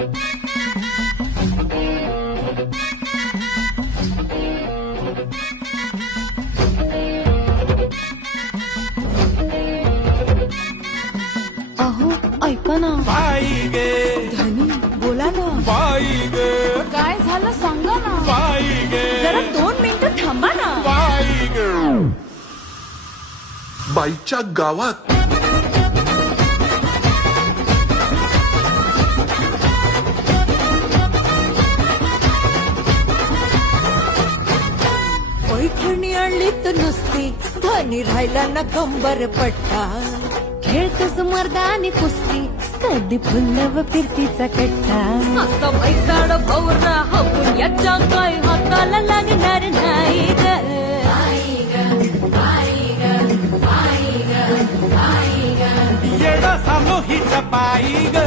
अहो ऐका ना. बाई गे धनी बोला ना. बाई गे काय झालं सांगा ना. बाई गे जरा 2 मिनिटं थांबा ना. बाई गे बाईच्या गावात पैठणी आणली तर नुसती धनी राहिला ना कंबर पट्टा. खेळतोस मर्दानी कुस्ती कधी फुलव फिरतीचा कट्टा. असं मैदाड भवरा हवून याच्या काय हाताला लागणार नाही ग. येडा सामो हिच्या पायी ग